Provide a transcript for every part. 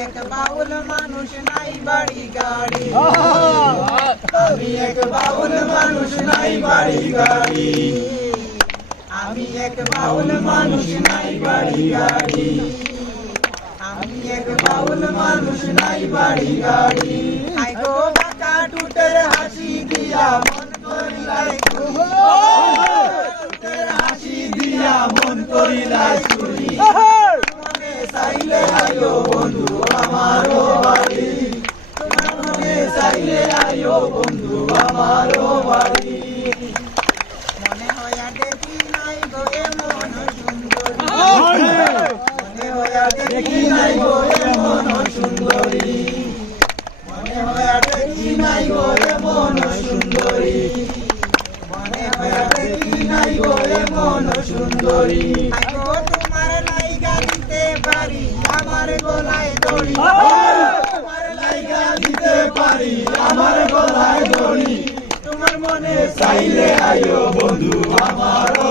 এক বাউল মানুষ নাই বাড়ি গাড়ি। আমি এক বাউল মানুষ নাই বাড়ি গাড়ি। আমি এক বাউল মানুষ নাই বাড়ি গাড়ি। আমি এক বাউল মানুষ নাই বাড়ি গাড়ি। আই গো বাঁকা টুটের হাসি দিয়া মন করিলাই। তোর হাসি দিয়া মন করিলাই। নাই গো এমন সুন্দরী। মনে হয় দেখি নাই গো এমন সুন্দরী। তোমার লাইগা দিতে পারি আমার গলায় দড়ি। তোমার লাইগা দিতে পারি আমার গলায় দড়ি। তোমার মনে চাইলে আয়ো বন্ধু আমারও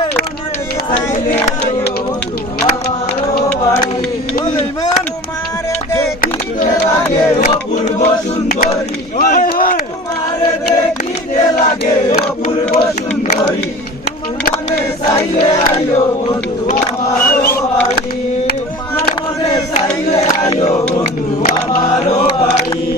তোমার দেখিতে লাগে অপূর্ব সুন্দরী তোমার দেখিতে লাগে অপূর্ব সুন্দরী তোমার মনে আমার বাড়ি।